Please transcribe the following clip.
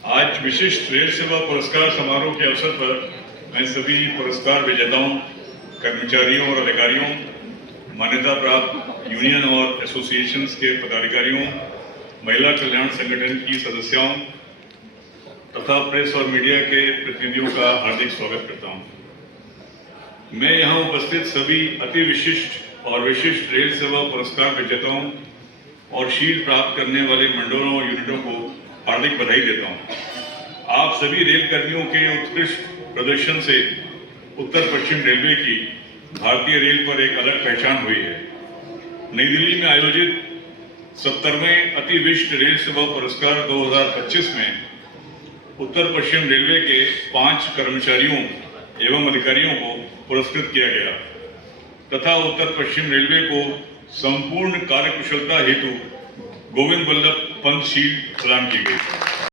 आज विशिष्ट रेल सेवा पुरस्कार समारोह के अवसर पर मैं सभी पुरस्कार विजेताओं, कर्मचारियों और अधिकारियों, मान्यता प्राप्त यूनियन और एसोसिएशंस के पदाधिकारियों, महिला कल्याण संगठन की सदस्यों तथा प्रेस और मीडिया के प्रतिनिधियों का हार्दिक स्वागत करता हूं। मैं यहां उपस्थित सभी अति विशिष्ट और विशिष्ट रेल सेवा पुरस्कार विजेताओं और शील्ड प्राप्त करने वाले मंडलों और यूनिटों को हार्दिक बधाई देता हूं। आप सभी रेल कर्मियों के उत्कृष्ट प्रदर्शन से उत्तर पश्चिम रेलवे की भारतीय रेल पर एक अलग पहचान हुई है। नई दिल्ली में आयोजित 70वें अति विशिष्ट रेल सेवा पुरस्कार 2025 में उत्तर पश्चिम रेलवे के 5 कर्मचारियों एवं अधिकारियों को पुरस्कृत किया गया तथा उत्तर पश्चिम रेलवे को संपूर्ण कार्यकुशलता हेतु गोविंद बल्लभ पंत शील्ड प्रदान की गई।